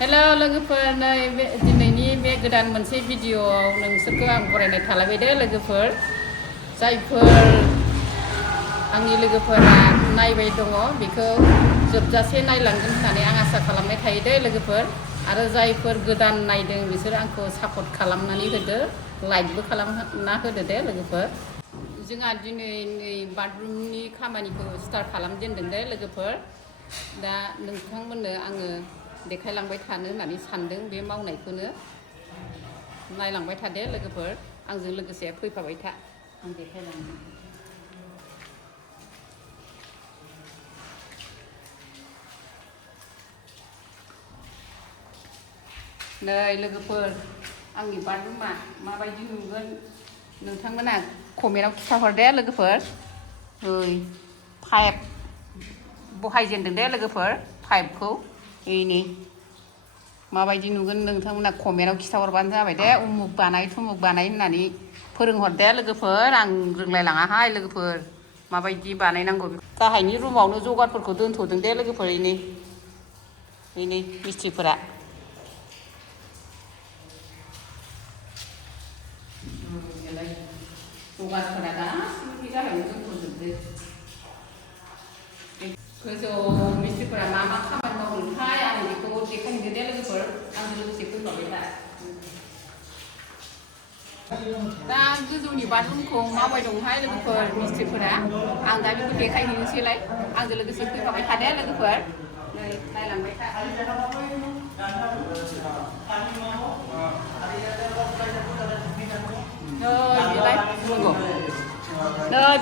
Hello लोगोफोर नै दिनैनि बे गोदान मोनसे भिडिअआव नोंसोरखौ आं बरायनाय थालायबाय दे लोगोफोर जायफोर आंनि लोगोफोरा नायबाय दङ बेखौ जोबजासे नायलांगोन होननानै आं आसा खालामनाय थायो दे लोगोफोर आरो जायफोर गोदान नायदों बिसोर आंखौ सापर्ट खालामनानै होदो लाइकबो खालामना होदो दे लोगोफोर जोंहा दिनै नै बाथरुमनि खामानिखौ स्टार्ट खालामजेनदों दे लोगोफोर दा नोंथांमोननो आङो देखायलांबाय थानो होननानै सानदों बे मावनायखौनो नायलांबाय थादो लोगोफोर आंजों लोगोसे फैफाबाय था आं देखायलांनो नै लोगोफोर आंनि बाथरुमा माबायदि नुगोन नोंथांमोना कमेन्टआव खिथाहर दे लोगोफोर ओइ पाइप बहायजेनदों दे लोगोफोर पाइपखौ एनै माबायदि नुगोन नोंथांमोना कमेन्टआव खिथाहरबानो जाबाय दे उमुक बानाय थुमुक बानाय होननानै फोरोंहर दे लोगोफोर आं रोंलायलाङाहाय लोगोफोर माबायदि बानायनांगौ गाहायनि रुमावनो जगारफोरखौ दोनथ'दों दे लोगोफोर एनै मिस्थ्रिफोरा जगारफोरा गासिबो गाहायावनो दोनथ'जोबदो गोजौ मिस्थ्रिफोरा मा मा खामानि मावदोंथाय आं बेखौ देखायहैदो दे लोगोफोर आंजों लोगोसे फैफाबाय था दा गोजौनि बाथरुमखौ मावबाय दंहाय लोगोफोर मिस्थ्रिफोरा आं दा बेखौ देखायहैनोसैलाय आंजों लोगोसे फैफाबाय था दे लोगोफोर नै नायलांबाय था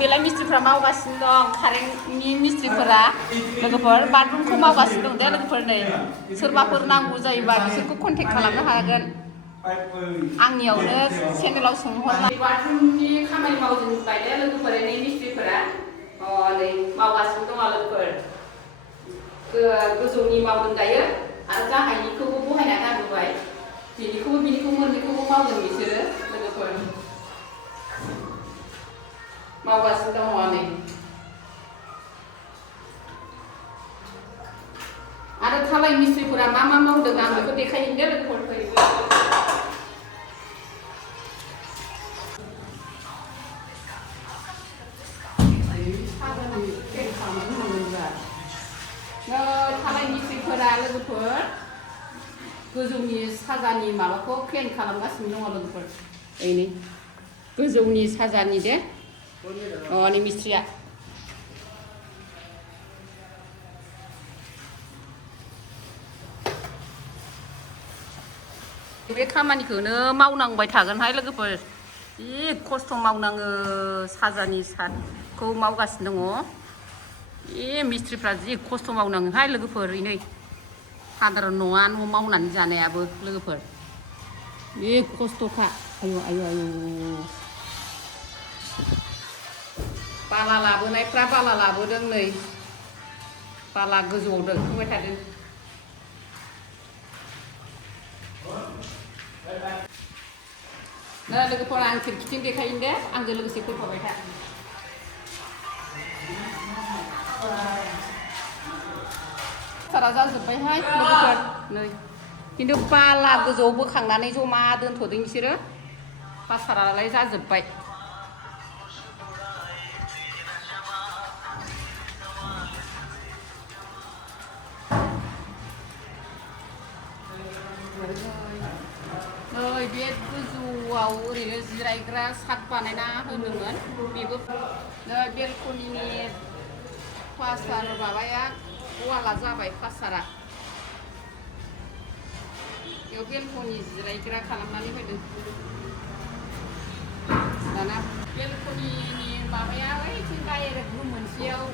बेलाय मिस्थ्रिफ्रा मावगासिनो दं कारेन्टनि मिस्थ्रिफोरा लोगोफोर बाथरुमखौ मावगासिनो दं दे लोगोफोर नै सोरबाफोर नांगौ जायोबा बिसोरखौ कन्टेक्ट खालामनो हागोन आंनियावनो चेनेलाव सोंहरना बाथरुमनि खामानि मावजोबबाय दे लोगोफोर नै मिस्थ्रिफोरा नै मावगासिनो दं लोगोफोर गोजौनि मावदों दायो आरो गाहायनिखौबो बहायना गारबोबाय बिनिखौबो मोननैखौबो मावदों बिसोरो लोगोफोर मावगासिनो दङ नै आरो थालाय मिस्थ्रिफोरा मा मा मावदों आं बेखौ देखायहैनो दे लोगोफोर थालाय मिस्थ्रिफोरा लोगोफोर गोजौनि साजानि माबाखौ प्लेन खालामगासिनो दङ लोगोफोर नै गोजौनि साजानि दे नै मिस्थ्रिया बे खामानिखौनो मावनांबाय थागोनहाय लोगोफोर जि खस्थ' मावनाङो साजानि साखौ मावगासिनो दङ मिस्थ्रिफ्रा जि खस्थ' मावनाङोहाय लोगोफोर नै साधारन नङा न' मावनानै जानायाबो लोगोफोर जि खस्थ'खा आयु बाला लाबोनायफ्रा बाला लाबोदों नै बाला गोजौआव दोनखोबाय थादों नै लोगोफोर आं खिरखिथिं देखायनो दे आंजों लोगोसे फैफाबाय था सारा जाजोब्बायहाय लोगोफोर नै खिन्थु बाला गोजौआव बोखांनानै जमा दोनथ'दों बिसोरो पासारालाय जाजोब्बाय नै बे गोजौआव ओरैनो जिरायग्रा साट बानायना होदोंमोन बेबो नै बेलकनिनि पासार माबाया वाला जाबाय पासारा बेयाव बेलकनि जिरायग्रा खालामनानै होदों दाना बेलकनिनि माबाया ओइथिं डाइरेक्ट रुम मोनसेयाव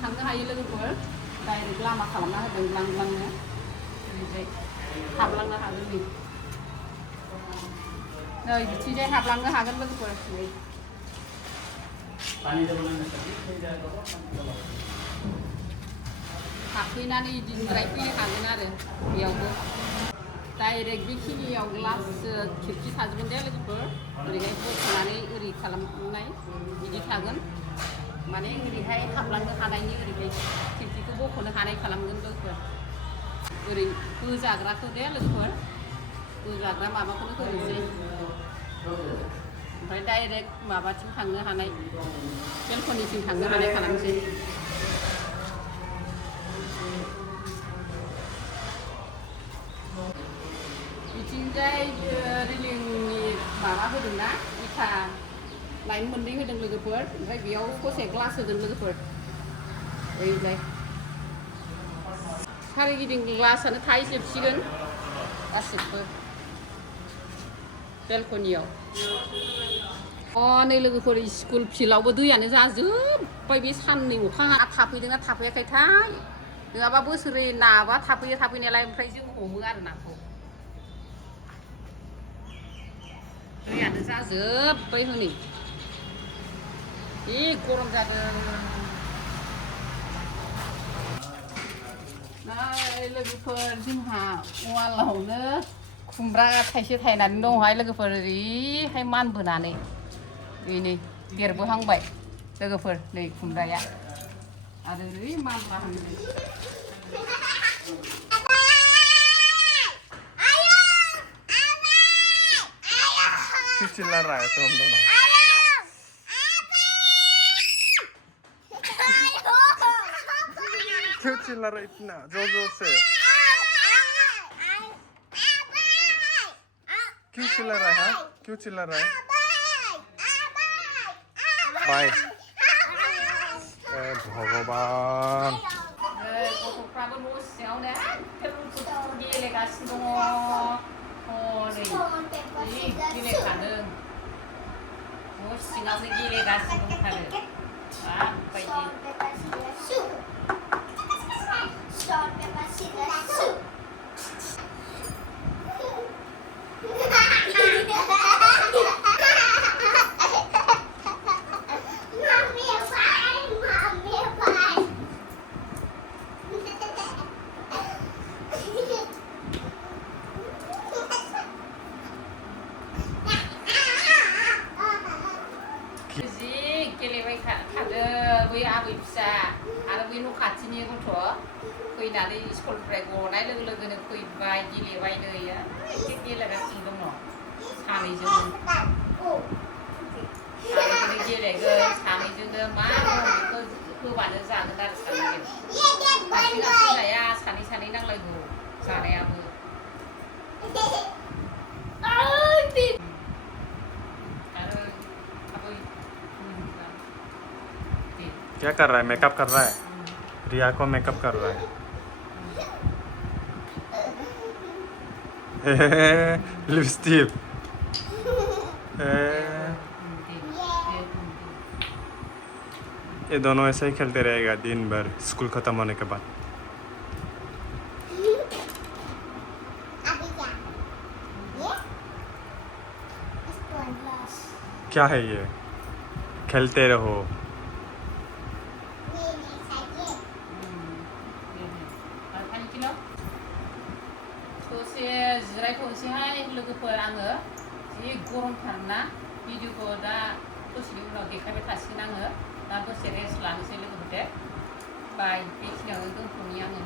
थांनो हायो लोगोफोर डाइरेक्ट लामा खालामना होदों लांनो ओरैजाय हाबलांनो हागोन नै बिथिंजाय हाबलांनो हागोन लोगोफोर हाबफैनानै जिरायफैनो हागोन आरो बेयावबो डाइरेक्ट बेखिनियाव ग्लास खिरखि थाजोबगोन दे लोगोफोर ओरैहाय बख'नानै ओरै खालामनाय बिदि थागोन माने ओरैहाय हाबलांनो हानायनि ओरैहाय खिरखिखौ बख'नो हानाय खालामगोन लोगोफोर ओरै होजाग्राखौ दे लोगोफोर होजाग्रा माबाखौनो होनोसै ओमफ्राय डाइरेक्ट माबाथिं थांनो हानाय बेलकनिसिम थांनो हानाय खालामसै बिथिंजाय रिलिंनि माबा होदोंना इथा लाइन मोननै होदों लोगोफोर ओमफ्राय बेयाव ससे ग्लास होदों लोगोफोर ओरैजाय सारिगिदिं ग्लासआनो थाहैजोबसिगोन गासिबो बेलकनियाव नै लोगोफोर स्कुल फिल्डआवबो दैयानो जाजोब्बाय बे साननै अखा थाफैदोंना थाफैयाखैथाय नङाबा बोसोरै नाबा थाफैयो थाफैनायालाय ओमफ्राय जों हमो आरो नाखौ दैयानो जाजोब्बाय हनै जि गरम जादों लोगोफोर जोंहा वालावनो खुमब्रा थाइसे थायनानै दंहाय लोगोफोर ओरैहाय मानबोनानै बेनो देरबोहांबाय लोगोफोर नै खुमब्राया आरो ओरै मानलाहांदों क्यों चिल्ला रहा है तुम दोनों? क्यों चिल्ला रहा है इतना जोर जोर से? क्यों चिल्ला रहा है? क्यों चिल्ला रहा है? बाय भगवान गथ'फ्राबो न' सिङावनो गेलेगासिनो दङ गेलेखादों न' सिङावनो गेलेगासिनो दंथारो गेलेबाय थादों बै आबै फिसा आरो बै न' खाथिनि गथ' फैनानै स्कुलनिफ्राय गनाय लोगो लोगोनो फैबाय गेलेबाय नै एसे गेलेगासिनो दङ सानैजोंनो गेलेगोन सानैजोंनो मा दं बेखौ होबानो जागोन आरो सानैजों हारसिं हारसिं जाया सानै सानै नांलायगौ जानायाबो क्या कर रहा है? मेकअप कर रहा है। रिया को मेकअप कर रहा है। लिपस्टिक ये दोनों ऐसे ही खेलते रहेगा दिन भर स्कूल खत्म होने के बाद। क्या है ये? खेलते रहो। दसे जिरायथ'नोसैहाय लोगोफोर आङो जि गरमथारना भिडिअखौ दा दसेनि उनाव देखायबाय थासिगोन आङो दा दसे रेस्ट लानोसै लोगोफोर दे बाय बेखिनियावनो दोनथ'नि आङो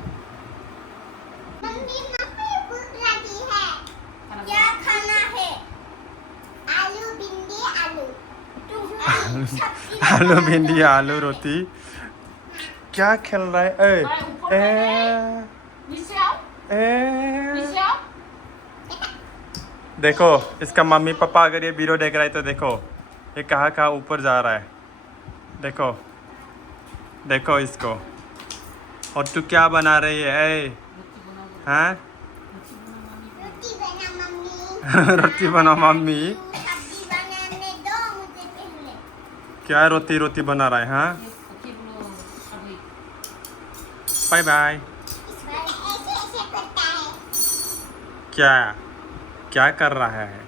क्या खाना है आलू भिंडी आलू आलू भिंडी आलू रोटी क्या खेल रहा है? देखो इसका मम्मी पापा अगर ये वीडियो देख रहा है तो देखो ये कहाँ ऊपर जा रहा है देखो देखो इसको और तू क्या बना रही है हाँ रोटी बना मम्मी क्या रोटी बना रहा है हाँ बाय बाय क्या कर रहा है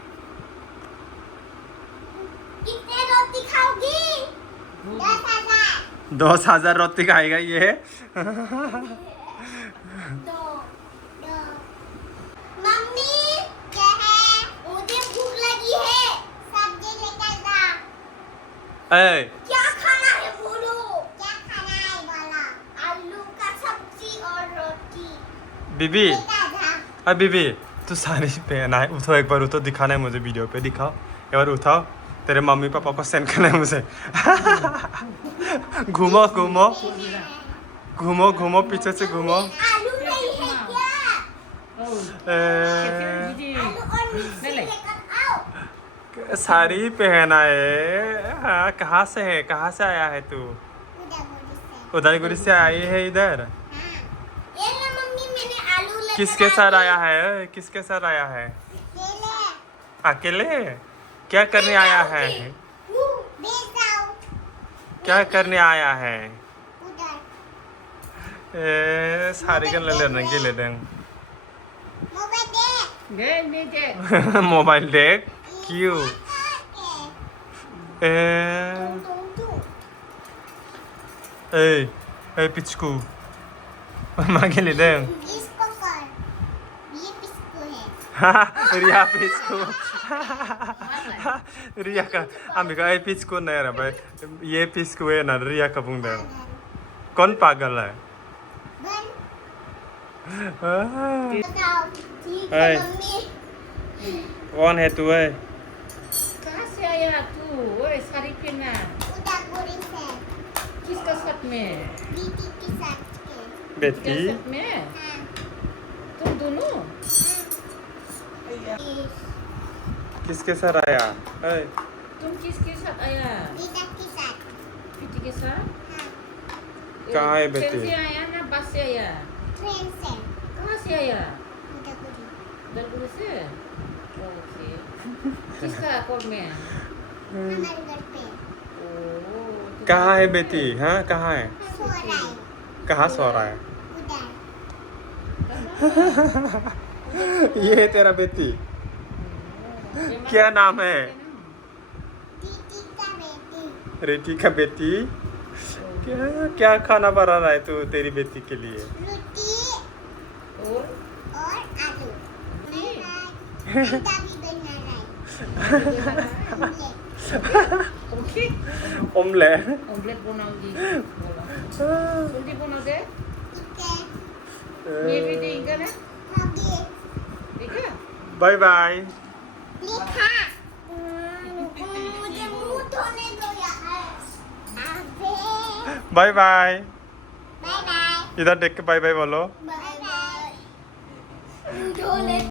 कितने रोटी खाओगी 10,000 रोटी खाएगा ये दो मम्मी क्या है मुझे भूख लगी है सब्जी लेकर जा क्या खाना है बोलो क्या खाना है बोला आलू का सब्जी और रोटी बीबी बेटा था अरे बीबी तू साड़ी पहना है उठाओ एक बार उठाओ दिखाना है मुझे वीडियो पे दिखाओ एक बार उठाओ तेरे मम्मी पापा को सेंड करना है मुझे घूमो घूमो घूमो घूमो पीछे से घूमो आलू नहीं है क्या आलू और मिर्ची लेकर आओ साड़ी पहना है हाँ कहाँ से है कहाँ से आया है तू उदयपुर से आई है इधर ये ना मम्मी मैंने आलू लेकर किसके साथ आया है किसके साथ आया है अकेले क्या करने आया है क्या करने आया है sari kan lele nang gile deng Ghê đi chị. Mobile देख क्यों ए पिचकू मागे ले दे रिया पिचकू रिया का आमी का ए पिचकू नहीं रहा भाई ये पिचकू है ना रिया का बुंग दे कौन पागल है कौन है तू है Kहाँ से आया तू? ओए साड़ी पहना। किसका साथ में? बेटी किसके साथ में? तुम दोनों? किसके साथ आया ए, तुम किसके साथ आया? बेटी के साथ? कहाँ है ट्रेन बेटी से आया ना बस से आया? कहाँ से आया? दलगुड़ी से? ओके। किसका कॉल में? ओह, कहाँ है बेटी हाँ कहाँ है कहाँ सो रहा है ये है तेरा बेटी क्या नाम है रेटी का बेटी क्या क्या खाना बना रहा है तू तेरी बेटी के लिए और ओके ओमलेट ऑमलेट बनाऊंगी जल्दी बना दे ये भी देंगे ना ठीक है बाय बाय लिखा मुझे मुंह धोने दो यार अबे बाय बाय बाय बाय इधर देख के बाय बाय बोलो बाय बाय धो ले